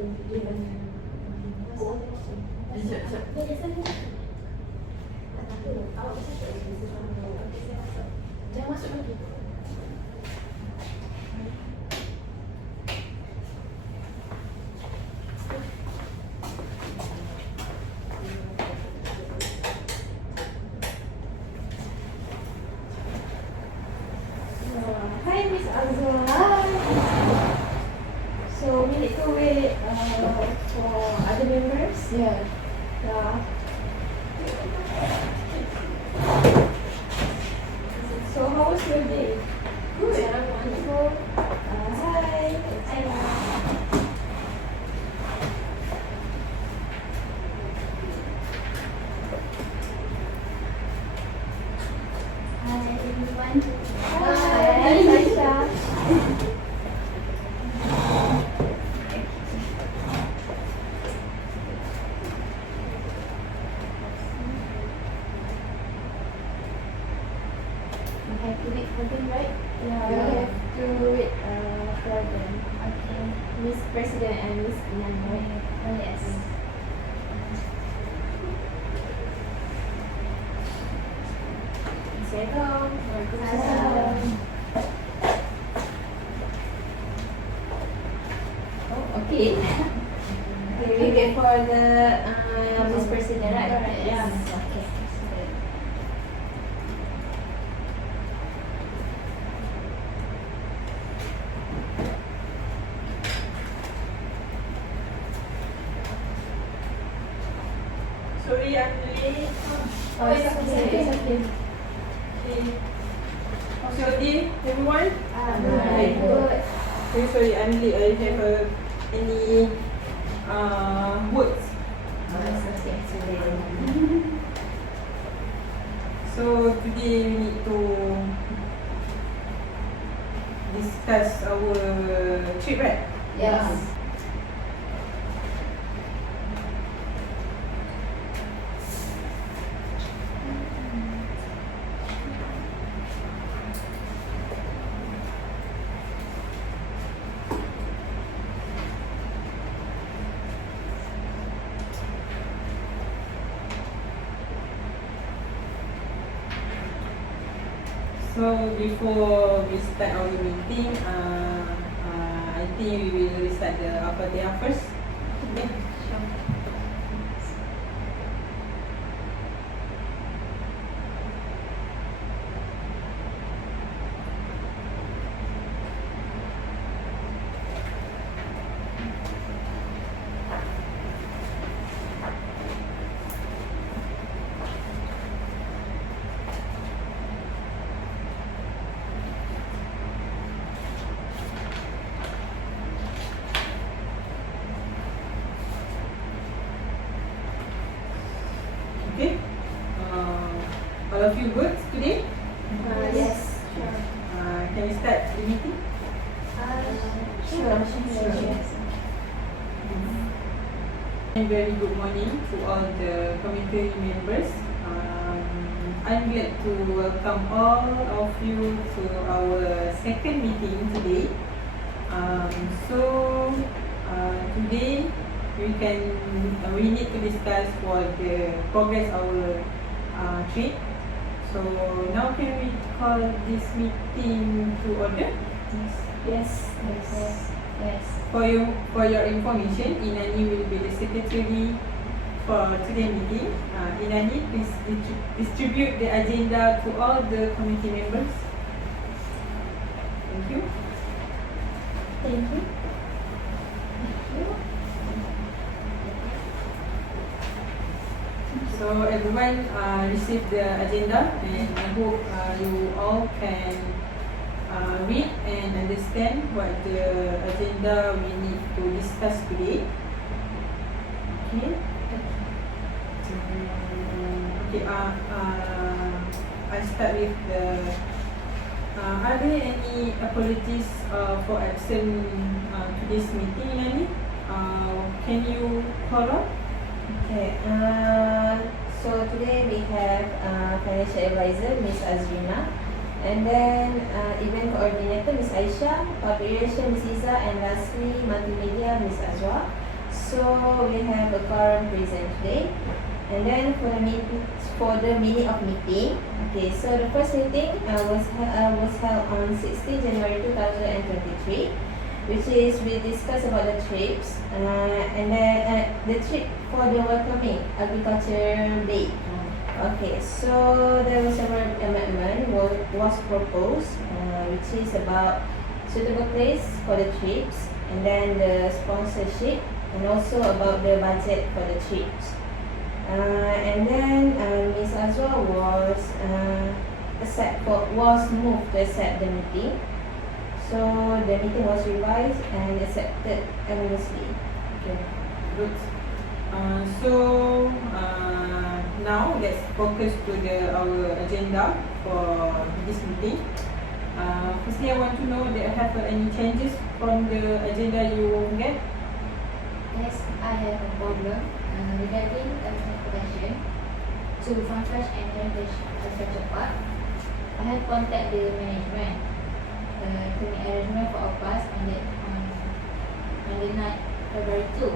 Jangan masuk lagi. Hi, Miss Azwa. So we need to wait for other members. Yeah. Yeah. So how was your day? Good. Wonderful. Hi. Hi everyone. Hi, Aisha. We have to wait for them, right? Yeah, we have to wait for them. Okay. Miss President and Miss Inan, right? Oh yes. Assalamualaikum. Waalaikumsalam. Oh, okay. Okay, we wait for the Miss President, right? Yes. Yeah. Okay. Sorry, I'm late. Oh, it's okay. It's okay. Okay. How's your day, everyone? Very good. Okay, sorry, I'm late. I have any words. Oh, it's okay. So today we need to discuss our trip, right? Yes. So before we start our meeting, I think we will start the Al-Fatihah first. Okay. Okay. All of you good today? Yes. Sure. Can we start the meeting? Sure. Yes. And very good morning to all the committee members. I'm glad to welcome all of you to our second meeting today. Today we need to discuss for the progress our trip. So now can we call this meeting to order? Yes. Yes. For your information, Inani will be the secretary for today's meeting. Inani, please distribute the agenda to all the committee members. Thank you. Thank you. So everyone received the agenda, and I hope you all can read and understand what the agenda we need to discuss today. Okay. Okay. I start with the. Are there any apologies for absent today's meeting, Nani? Can you call out? Okay. So today we have financial advisor Miss Azrina, and then event coordinator Miss Aisha, public relation Miss Iza, and lastly multimedia Miss Azwa. So we have a current present today. And then for the minute of meeting, okay, so the first meeting was held on 16 January 2023, which is we discussed about the trips, and then the trip for the welcoming agriculture day. Okay, so there was several amendment was proposed, which is about suitable place for the trips, and then the sponsorship, and also about the budget for the trips. And then Ms. Azwa was moved to accept the meeting. So the meeting was revised and accepted unanimously. Okay, good. So now let's focus to our agenda for this meeting. Firstly, I want to know that have any changes from the agenda you get? Yes, I have a problem regarding transportation to Farm Fresh and Heritage Agriculture Park. I have contacted the management to make arrangement for a bus on the night February 2.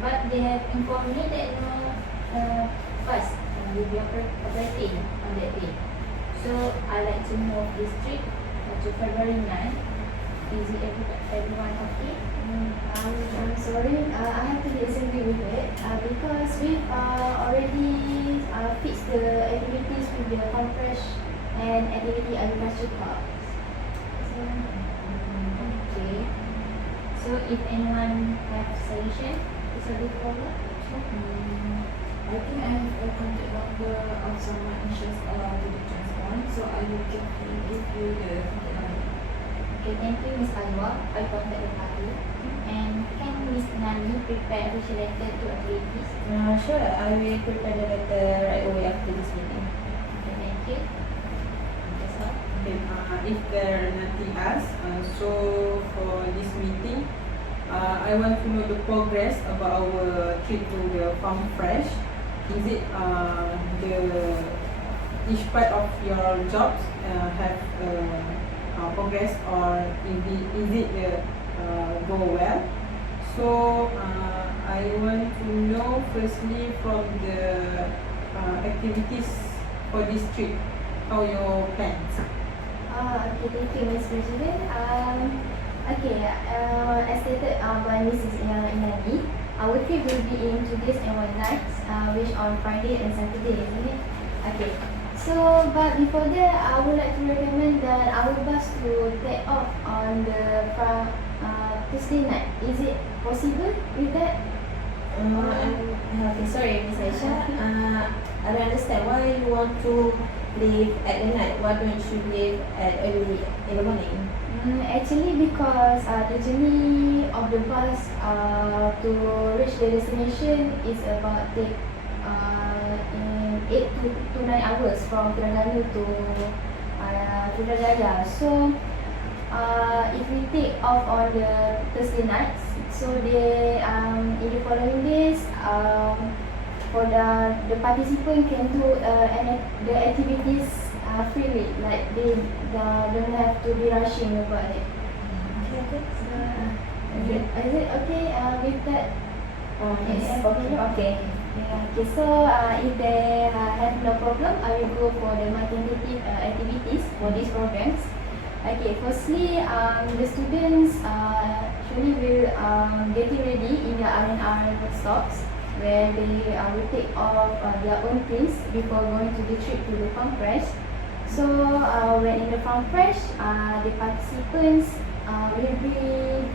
But they have informed me that no bus will be operating on that day. So I like to move this trip to February 9. Is it everyone okay? I'm sorry, I have to disagree with it because we've already fixed the activities with the Farm Fresh and Activity Agriculture Park. So, Okay. So if anyone have suggestion, it's a big problem. I think I have a contact number of someone insurance to the transport, so I will carefully give you the contact number. Okay, thank you, Ms. Alwa. I contact the party. And can Ms. Nani prepare official letter to activities? Sure, I will prepare the letter right away after this meeting. Okay, thank you. That's all. Okay, if there are nothing else, so for this meeting, I want to know the progress about our trip to the Farm Fresh. Is it each part of your jobs have progress, or is it go well? So I want to know firstly from the activities for this trip, how your plans? okay, thank you, Ms. President. As stated by Mrs. Inani, our trip will be in 2 days and 1 night, which on Friday and Saturday, isn't it? Okay. So, but before that, I would like to recommend that our bus to take off on the Tuesday night. Is it possible with that? Okay, sorry, Miss Aisha. I don't understand why you want to leave at the night. Why don't you leave at early in the morning? Actually, because the journey of the bus to reach the destination is about take in 8 to 9 hours from Terengganu to Putrajaya. So, if we take off on the Thursday nights, so they in the following days, for the participant can do the activities freely, like they don't have to be rushing about it. Okay. Is it okay with that? Yes. Okay. Yeah, okay, so if they have no problem, I will go for the multimedia activities for these programs. Okay, firstly, the students actually will getting ready in the R&R stops where they will take off their own prints before going to the trip to the Farm Fresh. So when in the Farm Fresh, the participants will be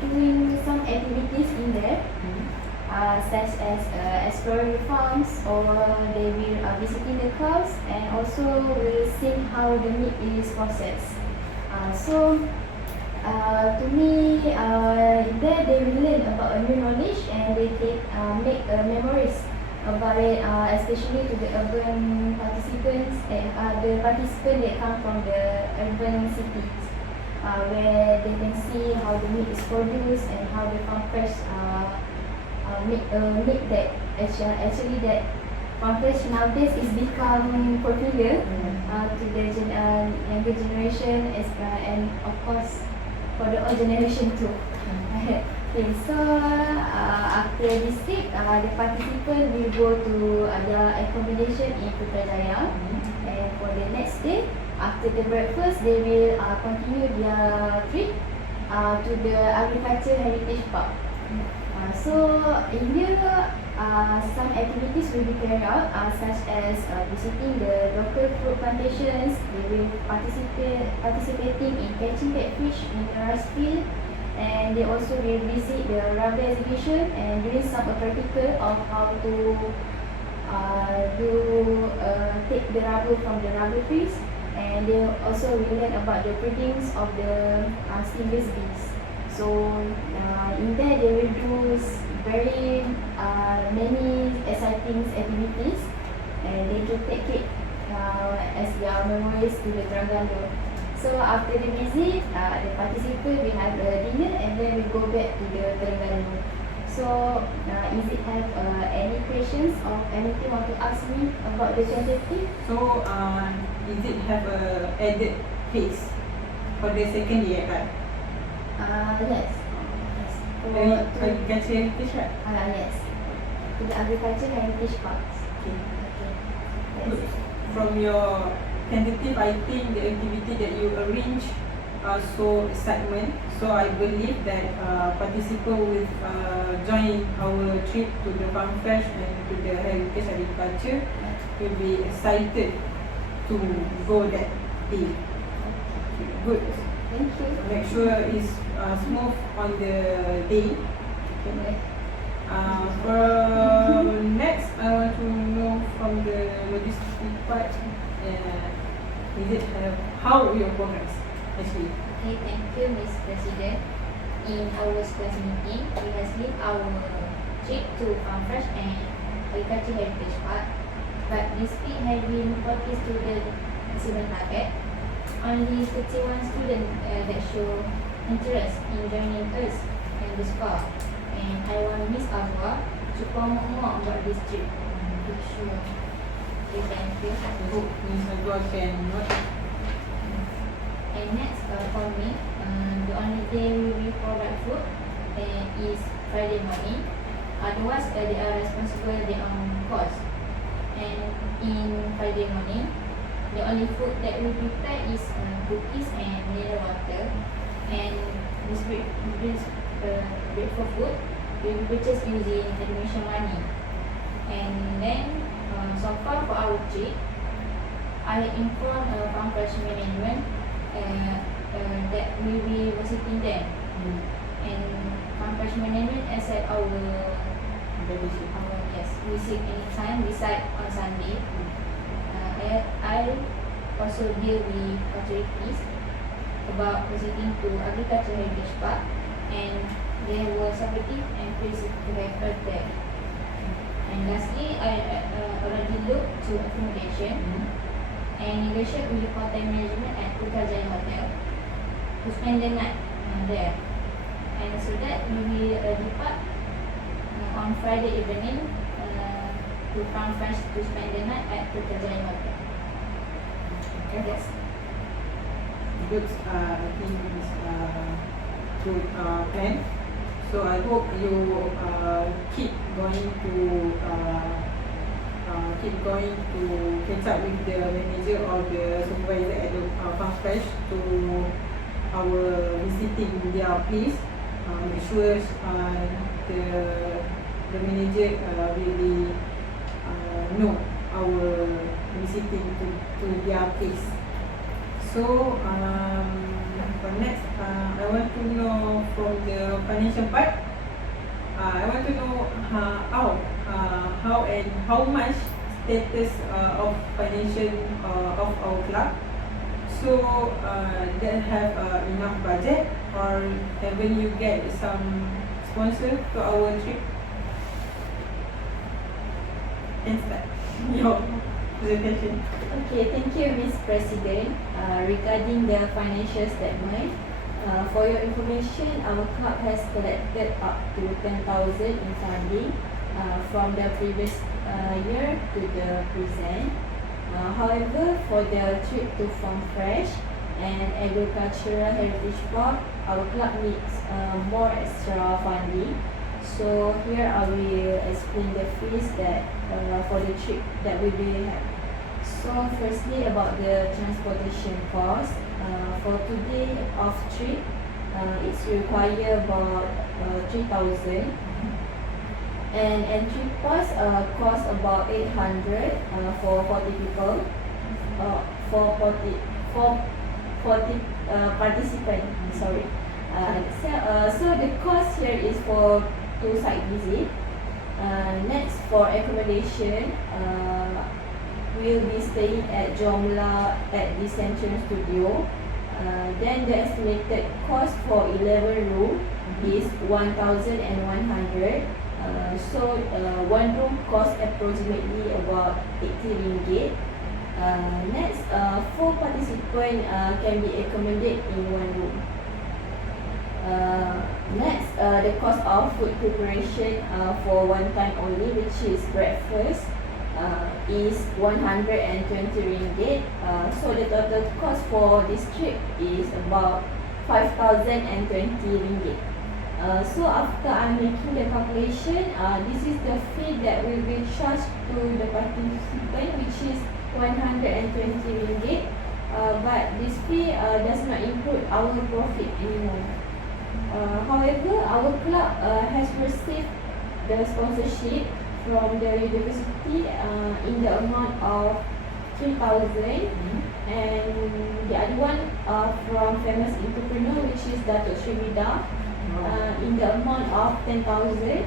doing some activities in there, such as exploring farms, or they will visiting the cows, and also will see how the meat is processed. To me, there they will learn about a new knowledge, and they can make memories about it, especially to the urban participants, the participants that come from the urban cities, where they can see how the meat is produced and how the Farm Fresh meat that actually that Farm Fresh nowadays is become popular to the younger generation, and of course for the old generation too. Okay, so after this trip, the participant will go to their accommodation in Putrajaya, and for the next day, after the breakfast, they will continue their trip to the Agriculture Heritage Park. So in here, some activities will be carried out, such as visiting the local fruit plantations. They will participating in catching catfish in the rice field, and they also will visit the rubber exhibition and doing some practical of how to take the rubber from the rubber trees, and they also will learn about the breedings of the stingless bees. So in there they will do very many exciting activities, and they can take it as their memories to the Terengganu. So after the visit, the participant will have a dinner and then we go back to the Terengganu. So is it have any questions or anything want to ask me about the tentative? So, is it have a added pace for the second year, right? Yes. Agriculture heritage, right? Yes. To the Agriculture Heritage Parks. Okay. Okay. Good. Yes. From your tentative, I think the activity that you arrange are so excitement. So I believe that participants will join our trip to the farm fresh and to the heritage agriculture will be excited to go that day. Good. Thank you. Make sure it's smooth on the day. Okay. For next, I want to know from the logistic part, is it how your progress actually? Okay, thank you, Ms. President. In our class meeting, we have link our trip to Farm Fresh and Agriculture Heritage Park, but this trip has been 40 student achievement target. Only 31 students that show interest in joining us in this park, and I want Ms. Azwa to promote more about this trip. Sure. Okay, thank you. I hope Ms. Agua can note. And next, for me, the only day we will provide food is Friday morning. Otherwise, they are responsible their own cost. And in Friday morning, the only food that we prepare is cookies and mineral water. And this breakfast food will be purchased using donation money. And then, so far for our trip, I informed Farm Fresh Management that we will be visiting them. And Farm Fresh Management accept our visit anytime besides on Sunday. I also deal with authorities about visiting to Agriculture Heritage Park, and they were supportive and pleased to have us there. And lastly, I already looked to accommodation and negotiate with the hotel management at Putrajaya Hotel to spend the night there. And so that we will depart on Friday evening to Farm Fresh to spend the night at Putrajaya Hotel. Yes. Good, I think it's good plan. So I hope you keep going to catch up with the manager or the supervisor at the Farm Fresh to our visiting their place. Make sure the manager really know our visiting to their place. So for next, I want to know from the financial part. I want to know how and how much status of financial of our club. So that have enough budget, or haven't you get some sponsor to our trip? Can start your presentation. Okay, thank you, Ms. President. Regarding the financial statement, for your information, our club has collected up to 10,000 in funding from the previous year to the present. However, for the trip to Farm Fresh, and agricultural heritage park, our club needs more extra funding. So here I will explain the fees that for the trip that we will have. So firstly about the transportation cost. For today of trip, it's require about 3,000, and entry pass cost about 800 for 40 people, for 40 participant. Sorry. So the cost here is for 2 site visit. Next for accommodation, we'll be staying at Jomla at the Central Studio. Then the estimated cost for 11 room is 1,100. So one room cost approximately about 80 ringgit. Next, 4 participants can be accommodated in one room. Next, the cost of food preparation for one time only, which is breakfast, is 120 ringgit. So the total cost for this trip is about 5,020 ringgit. So after I'm making the calculation, this is the fee that will be charged to the participant, which is 120 ringgit. But this fee does not include our profit anymore. However, our club has received the sponsorship from the university in the amount of 3,000, and the other one from famous entrepreneur, which is Datuk Sri Vida, in the amount of 10,000.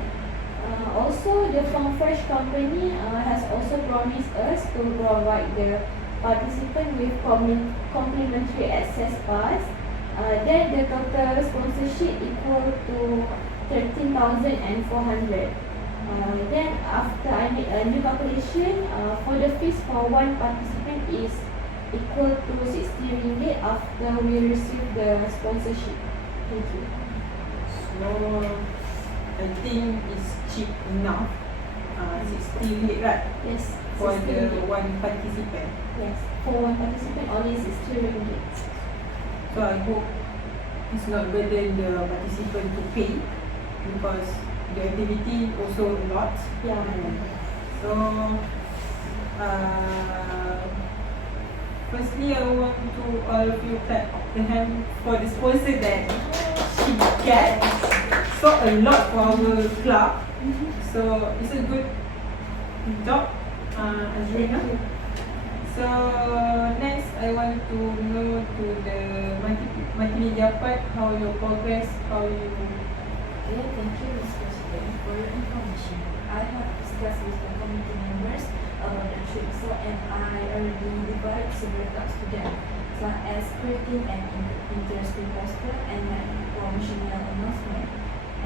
Also, the Farm Fresh company has also promised us to provide the participant with complimentary access pass. Then the total sponsorship equal to 13,400. Then after I make a new calculation, for the fees for one participant is equal to 60 ringgit after we receive the sponsorship. Thank you. So I think it's cheap enough. 60 ringgit, right? Yes. For 60 the ringgit. one participant. Yes. For one participant only 60 ringgit. So I hope it's not burden the participant to pay, because the activity also a lot. Yeah. So firstly, I want to all of you clap the hand for the sponsor that she gets. So a lot for our club. So it's a good job, Azrina. So next, I want to know to the multimedia part, how your progress, how you. Okay, thank you, Ms. President. For your information, I have discussed with the committee members about the trip, so and I already divided several tasks to them, such as creating an interesting poster and an promotional announcement.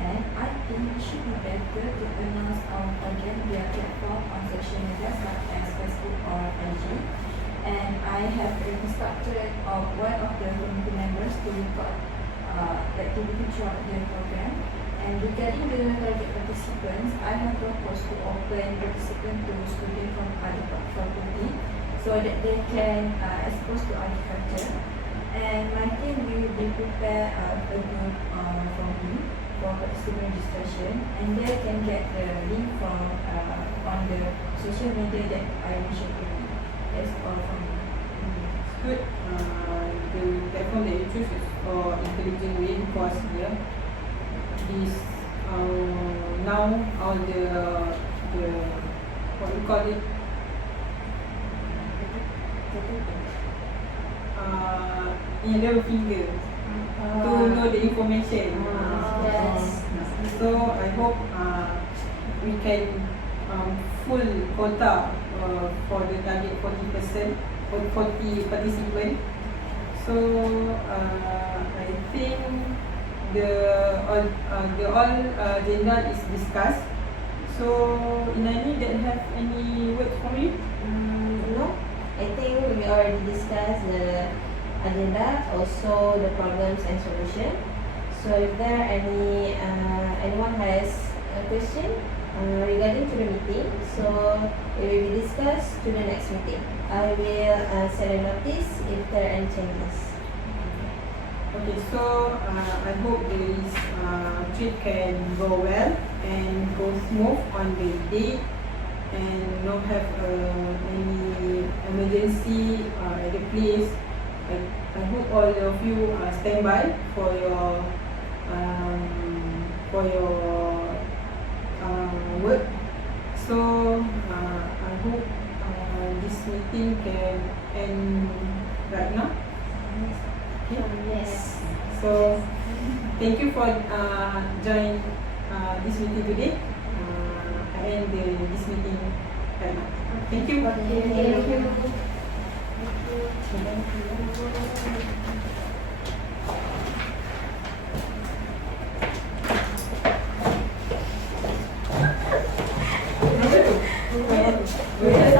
And I think it should be better to announce our project via platform on social media such as Facebook or IG. And I have instructed of one of the committee members to record the activity throughout the program. And regarding the target participants, I have proposed to open participants to students from other faculty so that they can expose to agriculture. And my team will be prepare a group from me for participant registration, and they can get the link from on the social media that I mentioned earlier. That's all from me. It's good. The platform that you choose is for intelligent way, because this now all the what you call it, yellow finger to know the information. Yes. So I hope we can full quota for the target 40% or 40 participants. So I think the all agenda is discussed. So Inani, that have any words for you? No, I think we already discussed the agenda, also the problems and solution. So if there are anyone has a question regarding to the meeting, so it will be discussed to the next meeting. I will send a notice if there are any changes. Okay, so I hope this trip can go well and go smooth on the day and not have any emergency at the place. I hope all of you stand by for your work. So I hope this meeting can end right now. Okay. Yes. So thank you for join this meeting today. I end this meeting right now. Thank you. Thank you. Thank you.